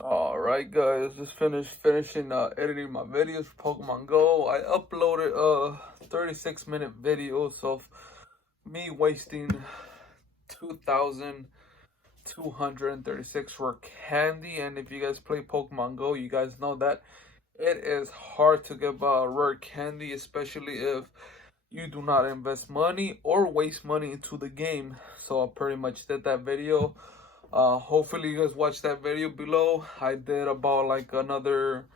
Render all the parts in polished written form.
Alright guys, just finishing editing my videos for Pokemon Go. I uploaded a 36-minute videos of me wasting 2,236 for candy. And if you guys play Pokemon Go, you guys know that it is hard to get rare candy, especially if you do not invest money or waste money into the game. So I pretty much did that video. Hopefully you guys watched that video below. I did about like another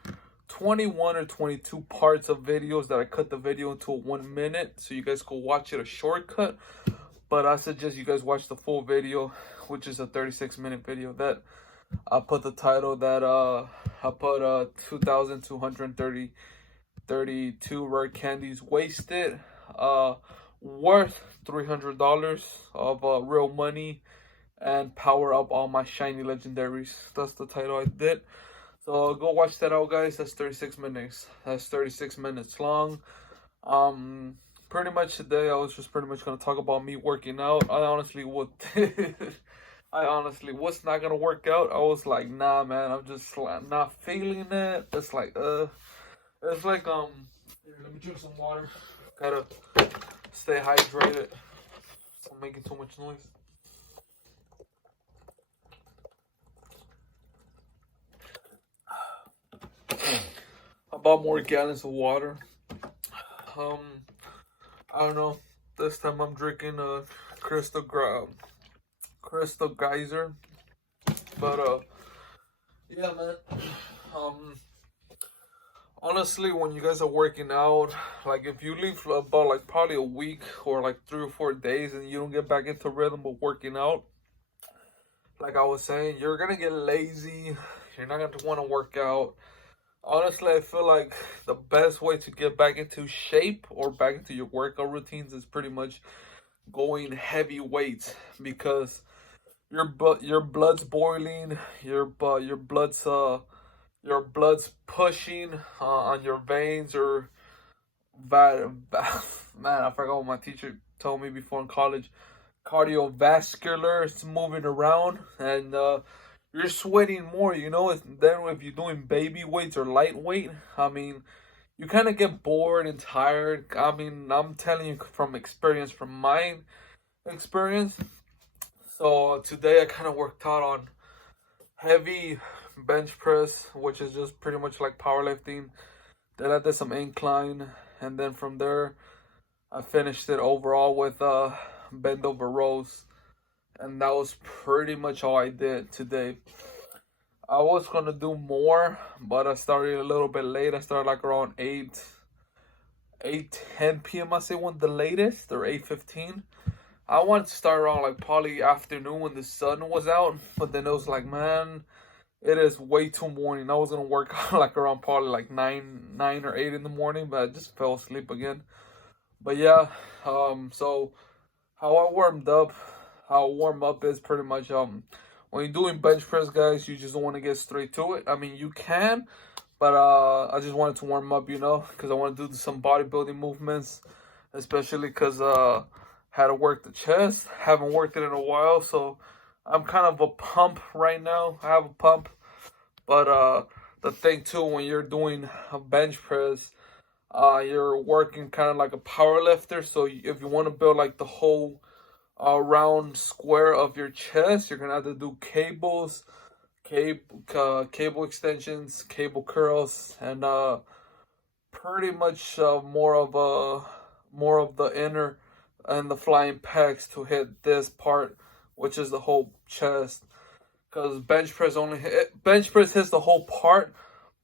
21 or 22 parts of videos that I cut the video into 1 minute, so you guys could watch it a shortcut. But I suggest you guys watch the full video, which is a 36-minute video. That I put the title that I put 2,232 rare candies wasted, worth $300 of real money, and power up all my shiny legendaries. That's the title I did. So go watch that out, guys. That's 36 minutes. That's 36 minutes long. Pretty much today I was just pretty much gonna talk about me working out. I honestly was not gonna work out. I was like, nah, man, I'm just like not feeling it. It's like here, let me drink some water. Gotta stay hydrated. I'm making too much noise. About more gallons of water. I don't know. This time I'm drinking a Crystal Geyser. But yeah, man. Honestly, when you guys are working out, like if you leave about like probably a week or like 3 or 4 days and you don't get back into rhythm of working out, like I was saying, you're gonna get lazy. You're not gonna want to work out. Honestly, I feel like the best way to get back into shape or back into your workout routines is pretty much going heavy weights, because your blood's boiling, your blood's pushing on your veins, or man, I forgot what my teacher told me before in college. Cardiovascular is moving around, and you're sweating more, than if you're doing baby weights or lightweight. I mean, you kind of get bored and tired. I mean, I'm telling you from experience, from my experience. So today I kind of worked out on heavy bench press, which is just pretty much like powerlifting. Then I did some incline, and then from there I finished it overall with bend over rows. And that was pretty much all I did today. I was gonna do more, but I started a little bit late. I started like around 10 p.m. I say one the latest, or 8:15. I wanted to start around like probably afternoon when the sun was out, but then it was like, man, it is way too morning. I was gonna work out like around probably like 9 or 8 in the morning, but I just fell asleep again. But yeah, so how I warmed up. How warm up is pretty much when you're doing bench press, guys, you just don't want to get straight to it. I mean, you can, but I just wanted to warm up, because I want to do some bodybuilding movements, especially because had to work the chest. Haven't worked it in a while, so I'm kind of a pump right now. I have a pump, but the thing too, when you're doing a bench press, you're working kind of like a power lifter. So if you want to build like the whole round square of your chest, you're gonna have to do cable extensions, cable curls, and pretty much more of the inner and the flying pecs to hit this part, which is the whole chest. Because bench press hits the whole part,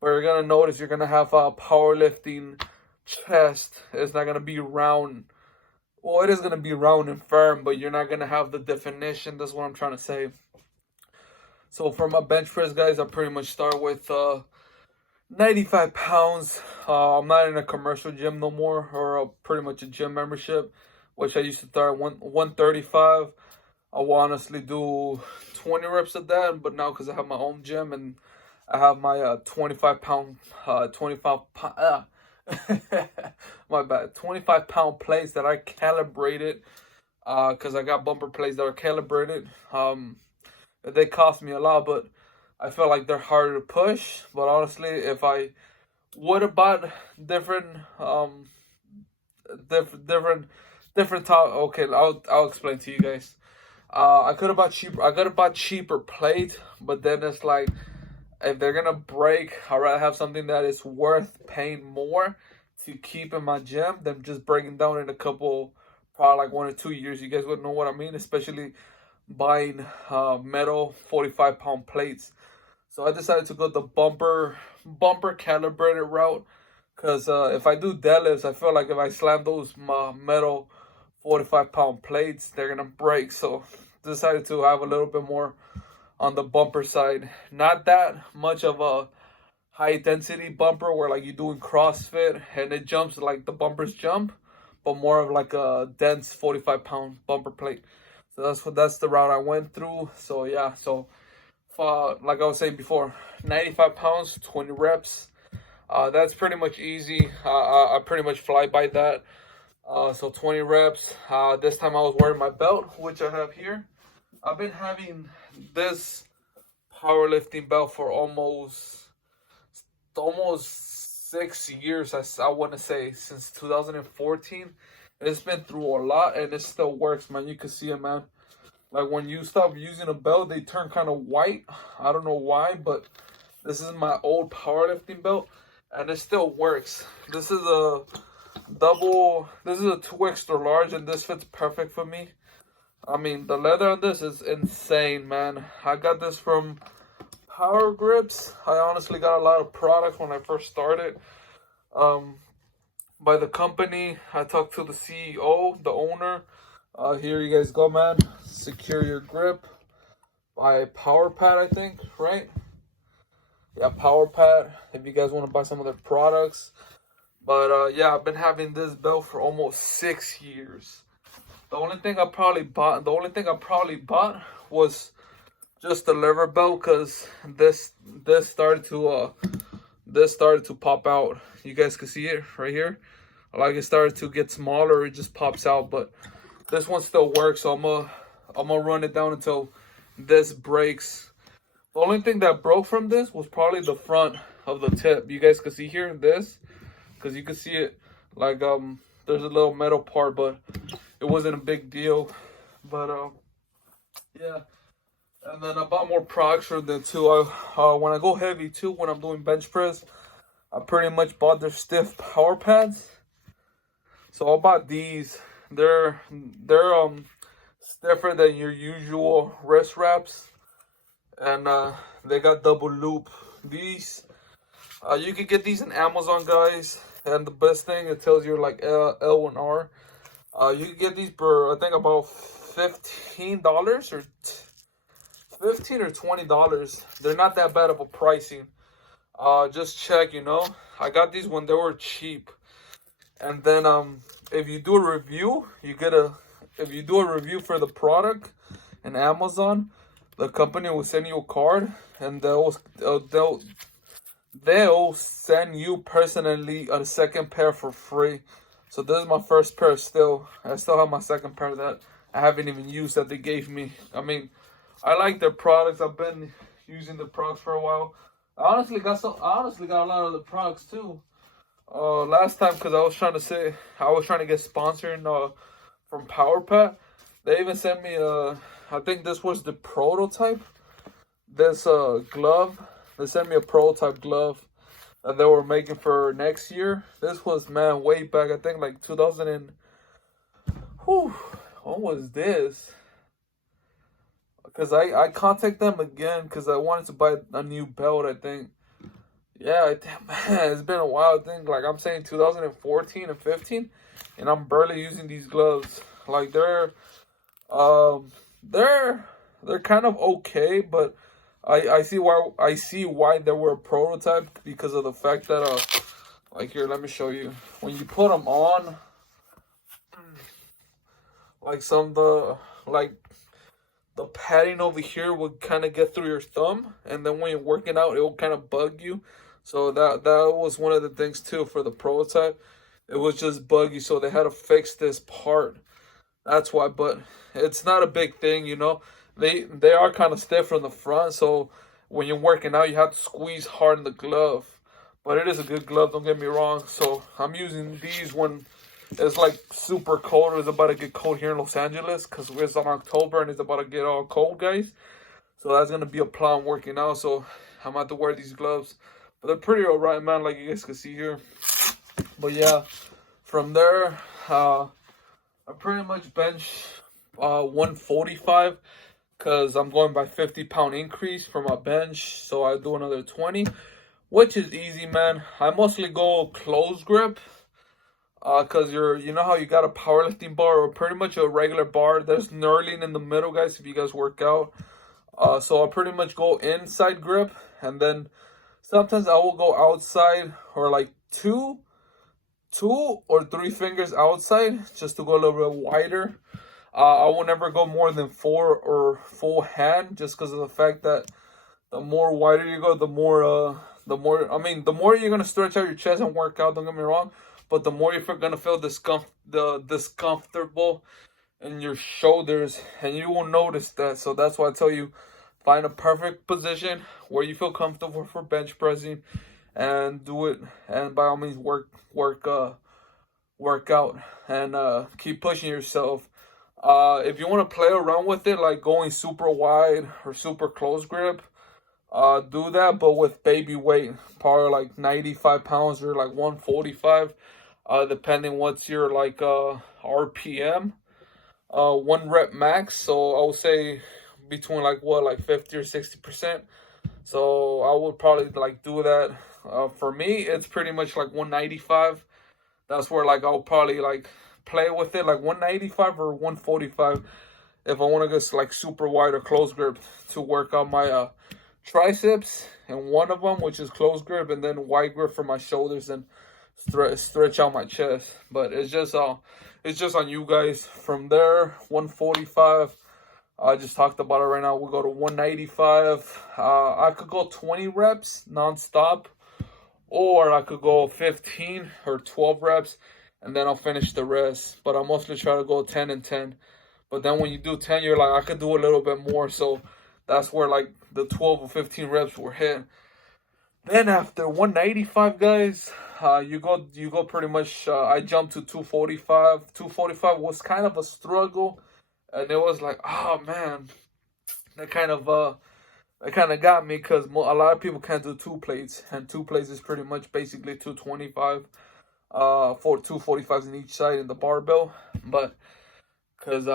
but you're gonna notice you're gonna have a powerlifting chest. It's not gonna be round. Well, it is going to be round and firm, but you're not going to have the definition. That's what I'm trying to say. So for my bench press, guys, I pretty much start with 95 pounds. I'm not in a commercial gym no more, or pretty much a gym membership, which I used to start 135. I will honestly do 20 reps of that, but now because I have my own gym and I have my 25 pound my bad, 25-pound plates that I calibrated, because I got bumper plates that are calibrated. They cost me a lot, but I feel like they're harder to push. But honestly, if I would have bought different different top. Okay, I'll explain to you guys. I could have bought cheaper. I could have bought cheaper plate, but then it's like if they're gonna break, I'd rather have something that is worth paying more to keep in my gym than just breaking down in a couple, probably like 1 or 2 years. You guys would know what I mean, especially buying metal 45-pound plates. So I decided to go the bumper calibrated route. Because if I do deadlifts, I feel like if I slam those metal 45-pound plates, they're going to break. So decided to have a little bit more on the bumper side. Not that much of a high density bumper where like you're doing CrossFit and it jumps like the bumpers jump, but more of like a dense 45-pound bumper plate. So that's the route I went through. So yeah, so like I was saying before, 95 pounds, 20 reps. That's pretty much easy. I pretty much fly by that. So 20 reps. This time I was wearing my belt, which I have here. I've been having this powerlifting belt for almost 6 years. I want to say since 2014. It's been through a lot, and it still works, man. You can see it, man. Like when you stop using a belt, they turn kind of white. I don't know why, but this is my old powerlifting belt, and it still works. This is a 2 extra large, and this fits perfect for me. I mean, the leather on this is insane, man. I got this from Power Grips. I honestly got a lot of products when I first started. By the company, I talked to the CEO, the owner. Here you guys go, man. Secure your grip by Power Pad, I think, right? Yeah, Power Pad. If you guys want to buy some of their products. But yeah, I've been having this belt for almost 6 years. The only thing I probably bought was just the lever belt, because this started to pop out. You guys can see it right here. Like it started to get smaller, it just pops out. But this one still works, so I'm gonna run it down until this breaks. The only thing that broke from this was probably the front of the tip. You guys can see here this, because you can see it like there's a little metal part, but it wasn't a big deal. But yeah. And then I bought more products from them too. When I go heavy too, when I'm doing bench press, I pretty much bought their stiff power pads. So I bought these. They're stiffer than your usual wrist wraps, and they got double loop. These you can get these in Amazon, guys. And the best thing, it tells you like L and R. You can get these for I think about $15 or $15 or $20. They're not that bad of a pricing. Just check, you know. I got these when they were cheap. And then if you do a review, if you do a review for the product in Amazon, the company will send you a card, and they'll send you personally a second pair for free. So this is my first pair still. I still have my second pair that I haven't even used that they gave me. I mean, I like their products. I've been using the products for a while. I honestly got a lot of the products too. Last time, because I was trying to get sponsored from PowerPad. They even sent me I think this was the prototype. This glove. They sent me a prototype glove that they were making for next year. This was, man, way back. I think like 2000 and what was this? Because I contacted them again because I wanted to buy a new belt, I think. Yeah, man, it's been a while. I think, like I'm saying, 2014 and 15, and I'm barely using these gloves. Like they're kind of okay, but I see why they were a prototype, because of the fact that like here, let me show you. When you put them on, like the padding over here would kind of get through your thumb, and then when you're working out, it will kind of bug you. So that was one of the things too for the prototype. It was just buggy, so they had to fix this part. That's why, but it's not a big thing, you know. They are kind of stiff from the front, so when you're working out, you have to squeeze hard in the glove. But it is a good glove, don't get me wrong. So I'm using these when it's like super cold. It's about to get cold here in Los Angeles because it's on October and it's about to get all cold, guys. So that's going to be a plan working out. So I'm going to have to wear these gloves. But they're pretty alright, man, like you guys can see here. But yeah, from there, I pretty much bench 145 because I'm going by 50-pound increase for my bench. So I do another 20, which is easy, man. I mostly go close grip because you know how you got a powerlifting bar or pretty much a regular bar. There's knurling in the middle, guys, if you guys work out. So I pretty much go inside grip, and then sometimes I will go outside or like two or three fingers outside just to go a little bit wider. I will never go more than 4 or full hand just because of the fact that the more wider you go, the more you're gonna stretch out your chest and work out. Don't get me wrong, but the more you're gonna feel discomfortable in your shoulders, and you will notice that. So that's why I tell you, find a perfect position where you feel comfortable for bench pressing, and do it. And by all means, work out and keep pushing yourself. If you want to play around with it, like going super wide or super close grip, do that, but with baby weight, probably like 95 pounds or like 145, depending what's your like RPM. 1 rep max, so I would say between like 50 or 60%. So I would probably like do that. For me, it's pretty much like 195. That's where like I'll probably like play with it, like 195 or 145 if I want to go like super wide or close grip to work on my triceps, and one of them which is close grip, and then wide grip for my shoulders and stretch out my chest. But it's just on you guys. From there, 145. I just talked about it right now. We'll go to 195. I could go 20 reps non-stop, or I could go 15 or 12 reps, and then I'll finish the rest. But I mostly try to go 10 and 10. But then when you do 10, you're like, I could do a little bit more. So that's where like the 12 or 15 reps were hit. Then after 195, guys, you go pretty much. I jumped to 245. 245 was kind of a struggle, and it was like, oh man, that kind of got me because a lot of people can't do 2 plates, and 2 plates is pretty much basically 225, for 245s in each side in the barbell. But because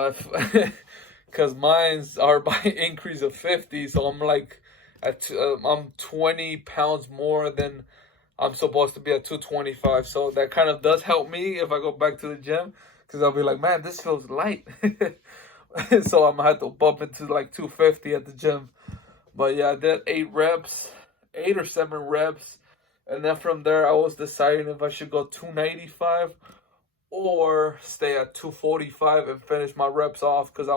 mine's are by increase of 50, so I'm like I'm 20 pounds more than I'm supposed to be at 225. So that kind of does help me if I go back to the gym, because I'll be like, man, this feels light. So I'm gonna have to bump into like 250 at the gym. But yeah, I did 8 or 7 reps, and then from there I was deciding if I should go 295 or stay at 245 and finish my reps off, because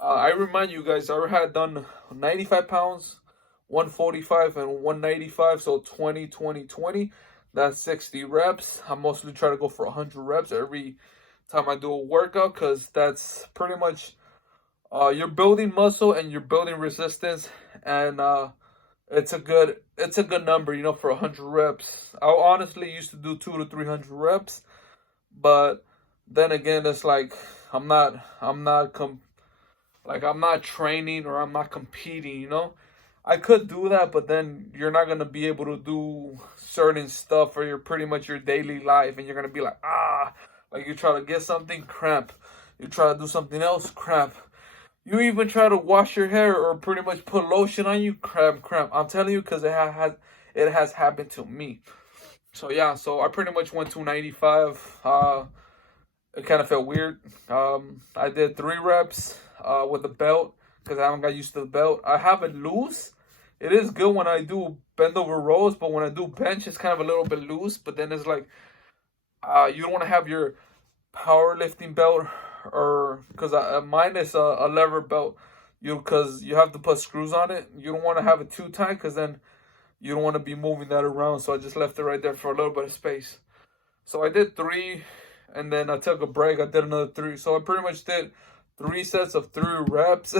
I remind you guys, I had done 95 pounds, 145 and 195, so 20, 20, 20. That's 60 reps. I mostly try to go for 100 reps every time I do a workout, because that's pretty much you're building muscle and you're building resistance, and it's a good number, you know, for 100 reps. I honestly used to do 200 to 300 reps, but then again, it's like I'm not training or I'm not competing, you know. I could do that, but then you're not going to be able to do certain stuff for pretty much your daily life, and you're going to be like, like you try to get something, cramp. You try to do something else, cramp. You even try to wash your hair or pretty much put lotion on you, cramp. I'm telling you, because it has happened to me. So yeah, so I pretty much went to 95. It kind of felt weird. I did 3 reps with the belt, because I haven't got used to the belt. I have it loose. It is good when I do bend over rows, but when I do bench, it's kind of a little bit loose. But then it's like, you don't want to have your powerlifting belt, or because mine is a lever belt, because you have to put screws on it. You don't want to have it too tight, because then you don't want to be moving that around. So I just left it right there for a little bit of space. So I did 3, and then I took a break. I did another 3. So I pretty much did 3 sets of 3 reps.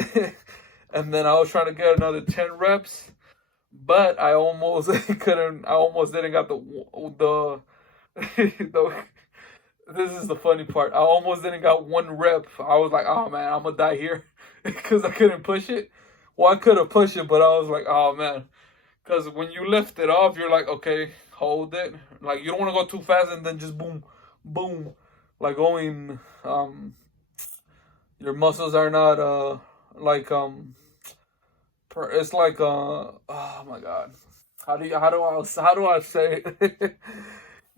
And then I was trying to get another 10 reps, but I almost couldn't. I almost didn't got the the. This is the funny part. I almost didn't got one rep. I was like, oh man, I'm gonna die here because I couldn't push it. Well, I could have pushed it, but I was like, oh man, because when you lift it off, you're like, okay, hold it. Like you don't want to go too fast and then just boom, boom, like going. Your muscles are not like it's like oh my god, how do I say it?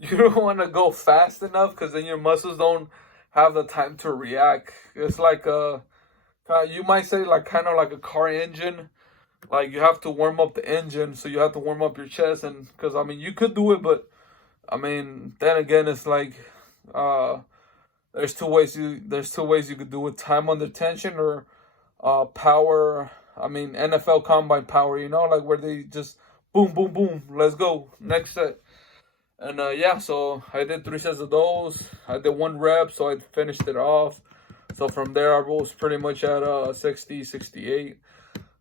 You don't want to go fast enough because then your muscles don't have the time to react. It's like you might say like kind of like a car engine. Like you have to warm up the engine, so you have to warm up your chest, and because I mean you could do it, but I mean then again it's like there's two ways you could do it: time under tension or power. I mean NFL combine power, like where they just boom boom boom, let's go next set. And yeah, so I did 3 sets of those. I did 1 rep, so I finished it off. So from there, I was pretty much at 60, 68,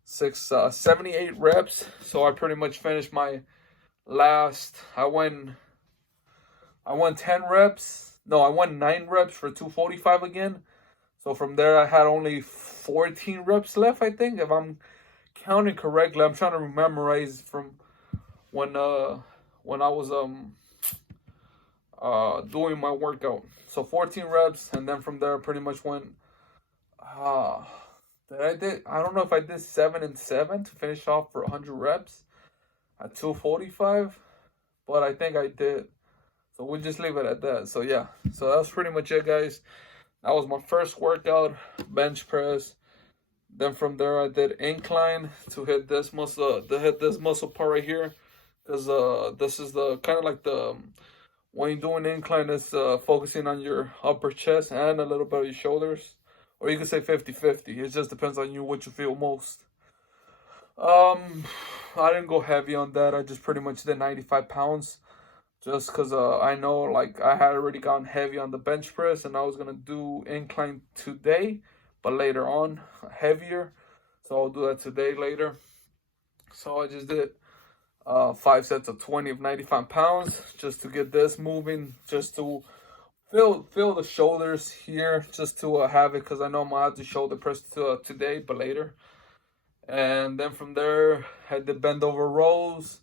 78 reps. So I pretty much finished my last. I went 10 reps. No, I went 9 reps for 245 again. So from there, I had only 14 reps left, I think, if I'm counting correctly. I'm trying to memorize from when I was doing my workout. So 14 reps, and then from there pretty much went I don't know if I did 7 and 7 to finish off for 100 reps at 245, but I think I did. So we'll just leave it at that. So yeah, so that's pretty much it, guys. That was my first workout, bench press. Then from there I did incline to hit this muscle part right here, because this is the kind of like the when you're doing incline, it's focusing on your upper chest and a little bit of your shoulders. Or you can say 50-50. It just depends on you, what you feel most. I didn't go heavy on that. I just pretty much did 95 pounds. Just because I know, like, I had already gone heavy on the bench press. And I was going to do incline today. But later on, heavier. So I'll do that today later. So I just did 5 sets of 20 of 95 pounds just to get this moving, just to feel the shoulders here, just to have it, because I know I'm gonna have to shoulder press today, but later. And then from there, I did bend over rows.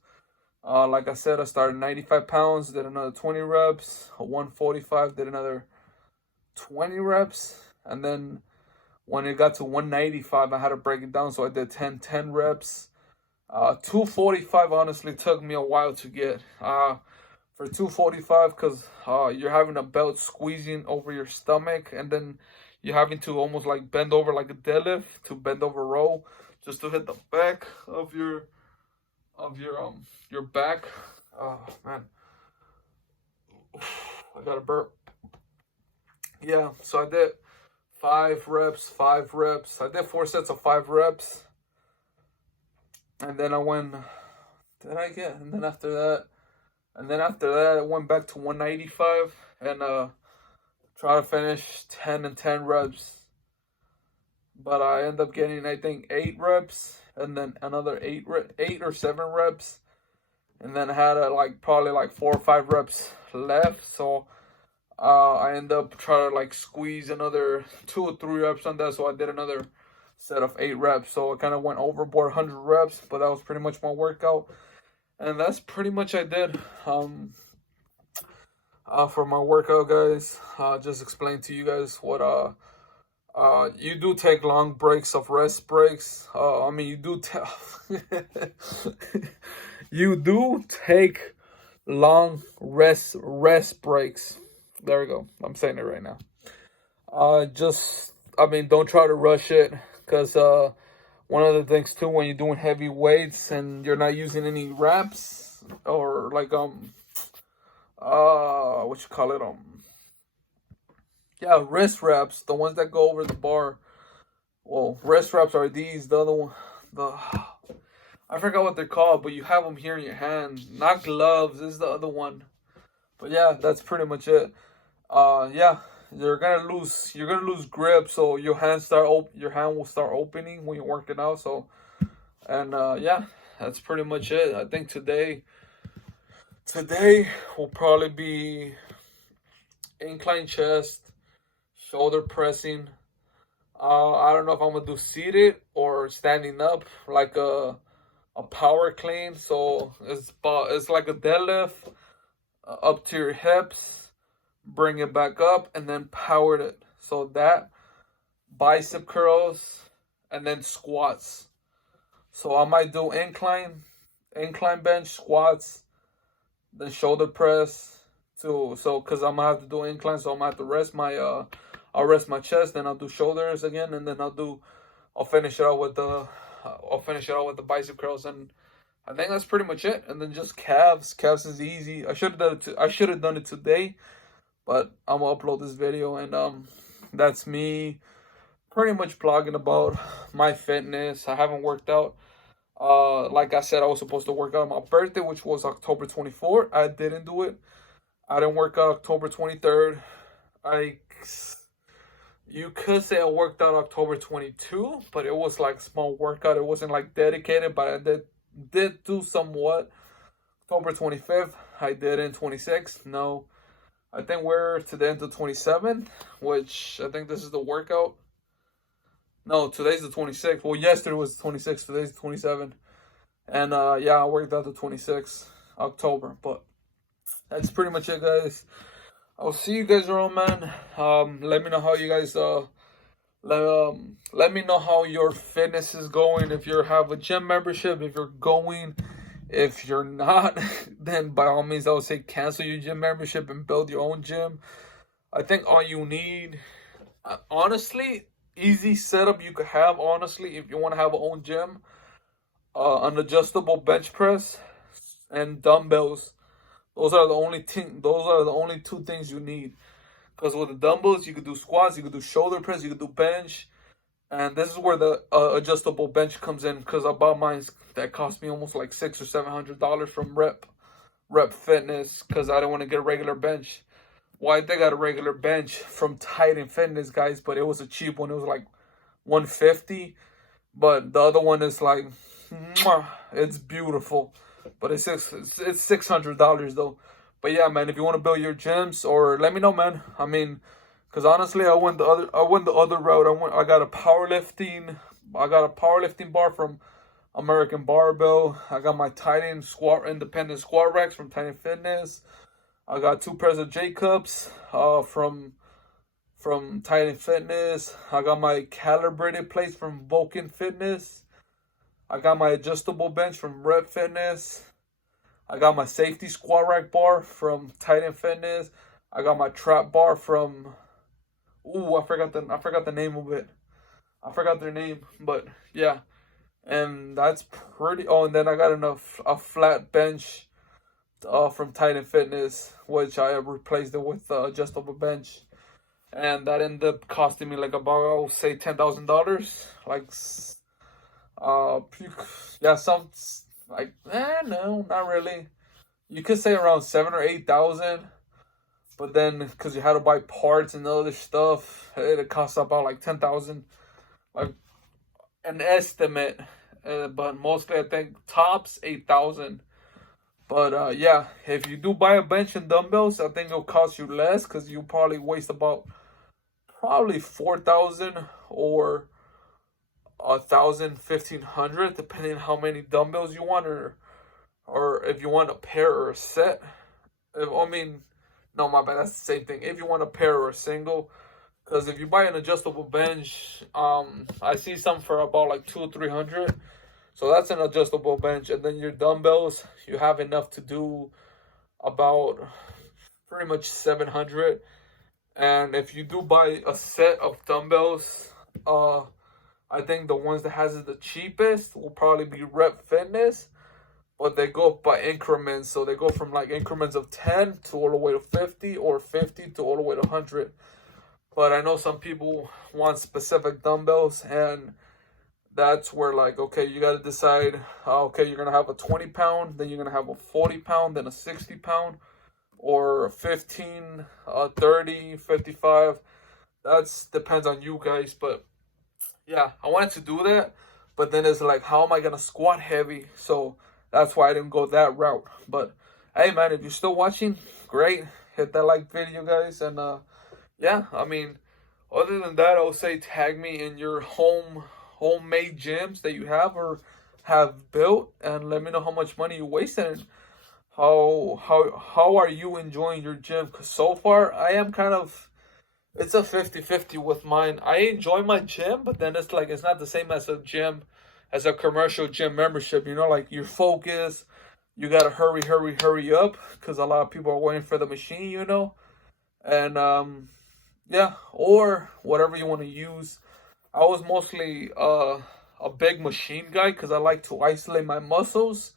Like I said, I started 95 pounds, did another 20 reps, 145, did another 20 reps, and then when it got to 195, I had to break it down, so I did 10 reps. 245 honestly took me a while to get. For 245, because you're having a belt squeezing over your stomach, and then you're having to almost like bend over like a deadlift to bend over row, just to hit the back of your back. Oh man, I got a burp. Yeah, so I did 5 reps. I did 4 sets of 5 reps. And then I went, and then after that, I went back to 195 and try to finish 10 and 10 reps. But I ended up getting, I think, 8 reps, and then another 8 or 7 reps. And then I had probably 4 or 5 reps left. So I ended up trying to squeeze another 2 or 3 reps on that. So I did another set of 8 reps. So I kind of went overboard 100 reps, but that was pretty much my workout. And that's pretty much I did for my workout, guys. Just explain to you guys what you do take long breaks of rest breaks. I mean, you do you do take long rest breaks. There we go. I'm saying it right now. Don't try to rush it. Because one of the things too, when you're doing heavy weights and you're not using any wraps or what you call it, wrist wraps, the ones that go over the bar. Well, wrist wraps are these. The other one, I forgot what they're called, but you have them here in your hand. Not gloves. This is the other one. But yeah, that's pretty much it. Yeah. you're gonna lose grip, so your hand will start opening when you're working out. So, and yeah, that's pretty much it. I think today will probably be incline chest, shoulder pressing. I don't know if I'm gonna do seated or standing up, like a power clean. So it's like a deadlift up to your hips, bring it back up, and then power it. So that bicep curls, and then squats. So I might do incline bench, squats, then shoulder press too. So because I'm gonna have to do incline, so I'm gonna have to rest my I'll rest my chest, then I'll do shoulders again, and then I'll finish it out with the bicep curls, and I think that's pretty much it. And then just calves. Calves is easy. I should have done it today, but I'm gonna upload this video, and that's me pretty much blogging about my fitness. I haven't worked out. Like I said, I was supposed to work out on my birthday, which was October 24th. I didn't do it. I didn't work out October 23rd. You could say I worked out October 22, but it was like small workout. It wasn't like dedicated, but I did do somewhat. October 25th, I did in 26. No, I think we're to the end of 27th, which I think this is the workout. No, today's the 26th. Well, yesterday was the 26th. Today's the 27th. And yeah, I worked out the 26th October. But that's pretty much it, guys. I'll see you guys around, man. Let me know how you guys let me know how your fitness is going. If you have a gym membership, if you're going, if you're not, then by all means I would say cancel your gym membership and build your own gym. I think all you need, honestly, easy setup you could have, honestly, if you want to have your own gym, an adjustable bench press and dumbbells. Those are the only two things you need. Because with the dumbbells, you could do squats, you could do shoulder press, you could do bench. And this is where the adjustable bench comes in. Because I bought mine that cost me almost like $600 or $700 from Rep Fitness. Because I didn't want to get a regular bench. Well, I think I got a regular bench from Titan Fitness, guys. But it was a cheap one. It was like $150. But the other one is like, it's beautiful. But it's $600 though. But yeah, man, if you want to build your gyms, or let me know, man. I mean, because honestly, I went the other route. I got a powerlifting bar from American Barbell. I got my Titan independent squat racks from Titan Fitness. I got 2 pairs of Jacobs from Titan Fitness. I got my calibrated plates from Vulcan Fitness. I got my adjustable bench from Rep Fitness. I got my safety squat rack bar from Titan Fitness. I got my trap bar from, I forgot the name of it. I forgot their name, but yeah. And that's pretty. Oh, and then I got a flat bench from Titan Fitness, which I replaced it with adjustable bench, and that ended up costing me like about, I would say, $10,000. Like, yeah, some like, no, not really. You could say around 7,000 or 8,000, but then because you had to buy parts and other stuff, it costs about like 10,000, like an estimate. But mostly I think tops 8,000. But yeah, if you do buy a bench and dumbbells, I think it'll cost you less because you probably waste about 4,000 or 1,000, 1,500, depending on how many dumbbells you want, or if you want a pair or a set. No, my bad, that's the same thing. If you want a pair or a single, because if you buy an adjustable bench, I see some for about like 200 or 300. So that's an adjustable bench, and then your dumbbells, you have enough to do about pretty much 700. And if you do buy a set of dumbbells, I think the ones that has it the cheapest will probably be Rep Fitness, but they go up by increments. So they go from like increments of 10 to all the way to 50, or 50 to all the way to 100. But I know some people want specific dumbbells, and that's where, like, okay, you got to decide, okay, you're going to have a 20 pound, then you're going to have a 40 pound, then a 60 pound. or 15, 30, 55. That's depends on you guys. But yeah, I wanted to do that. But then it's like, how am I gonna squat heavy? So that's why I didn't go that route. But hey, man, if you're still watching, great. Hit that like video, guys. And yeah, I mean, other than that, I would say tag me in your homemade gyms that you have or have built, and let me know how much money you wasted and how are you enjoying your gym? Because so far I am kind of, it's a 50-50 with mine. I enjoy my gym, but then it's like it's not the same as a gym, as a commercial gym membership. You know, like you're focused, you gotta hurry up because a lot of people are waiting for the machine. You know, and yeah, or whatever you want to use. I was mostly a big machine guy because I like to isolate my muscles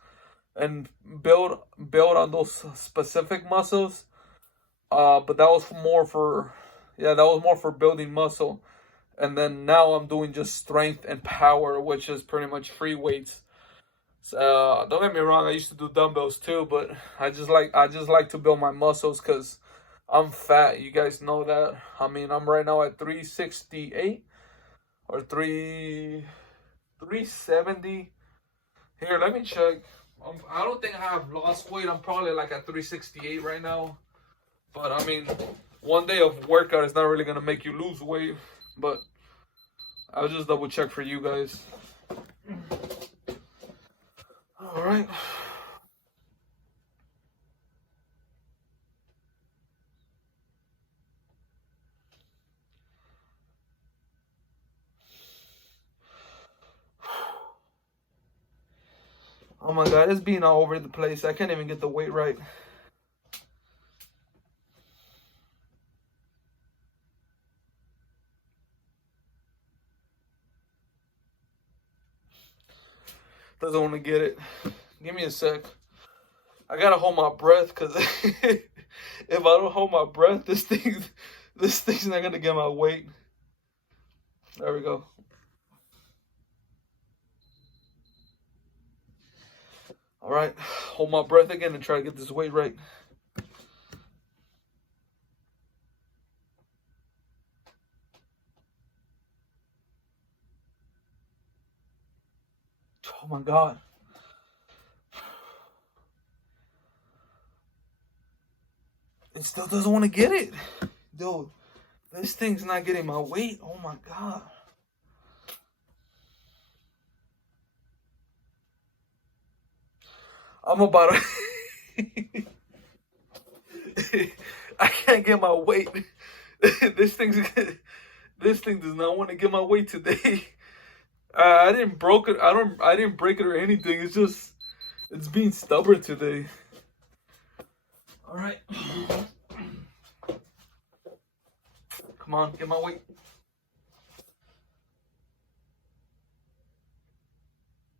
and build on those specific muscles. But that was more for, yeah, that was more for building muscle. And then now I'm doing just strength and power, which is pretty much free weights. So, don't get me wrong, I used to do dumbbells too, but I just like to build my muscles because I'm fat. You guys know that. I mean, I'm right now at 368 or 370. Here, let me check. I don't think I have lost weight. I'm probably like at 368 right now. But I mean, one day of workout is not really gonna make you lose weight. But I'll just double check for you guys. All right. Oh my God, it's being all over the place. I can't even get the weight right. Doesn't want to get it. Give me a sec. I gotta hold my breath because if I don't hold my breath, this thing's not gonna get my weight. There we go. All right, hold my breath again and try to get this weight right. Oh my God. It still doesn't want to get it. Dude, this thing's not getting my weight. Oh my God. I'm about to... I can't get my weight. this thing's this thing does not want to get my weight today. I didn't broke it. I didn't break it or anything. It's just it's being stubborn today. All right. Come on, get my weight.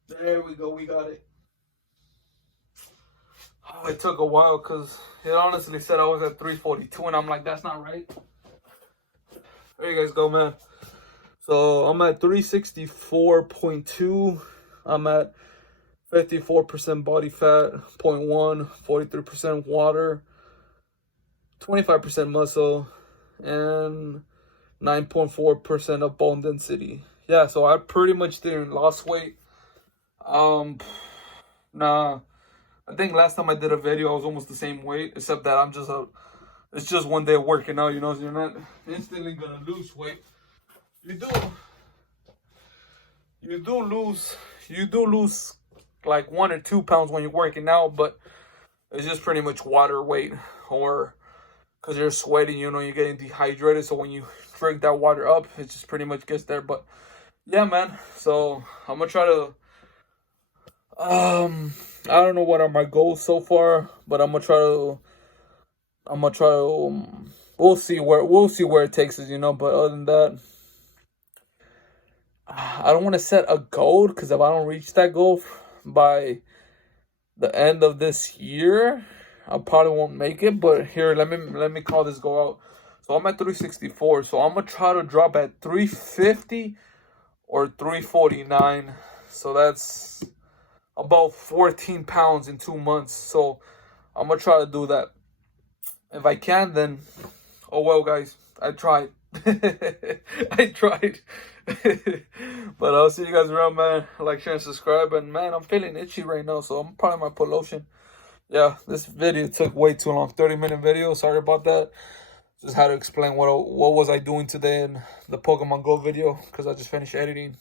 There we go. We got it. Oh, it took a while because it honestly said I was at 342, and I'm like, that's not right. There you guys go, man. So I'm at 364.2. I'm at 54% body fat, 0.1, 43% water, 25% muscle, and 9.4% of bone density. Yeah, so I pretty much didn't lost weight. Nah. I think last time I did a video, I was almost the same weight, except that it's just one day of working out, you know, so you're not instantly gonna lose weight. You do lose like 1 or 2 pounds when you're working out, but it's just pretty much water weight, or because you're sweating, you know, you're getting dehydrated, so when you drink that water up, it just pretty much gets there. But yeah, man, so I'm gonna try to I don't know what are my goals so far, but I'm gonna try to we'll see where it takes us, you know. But other than that, I don't want to set a goal because if I don't reach that goal by the end of this year, I probably won't make it. But here, let me call this goal out. So I'm at 364, so I'm gonna try to drop at 350 or 349. So that's about 14 pounds in 2 months. So I'm gonna try to do that. If I can, then oh well, guys. I tried. I tried. But I'll see you guys around, man. Like, share, and subscribe. And man, I'm feeling itchy right now, so I'm probably might put lotion. Yeah, this video took way too long. 30-minute video. Sorry about that. Just had to explain what was I doing today in the Pokemon Go video, because I just finished editing.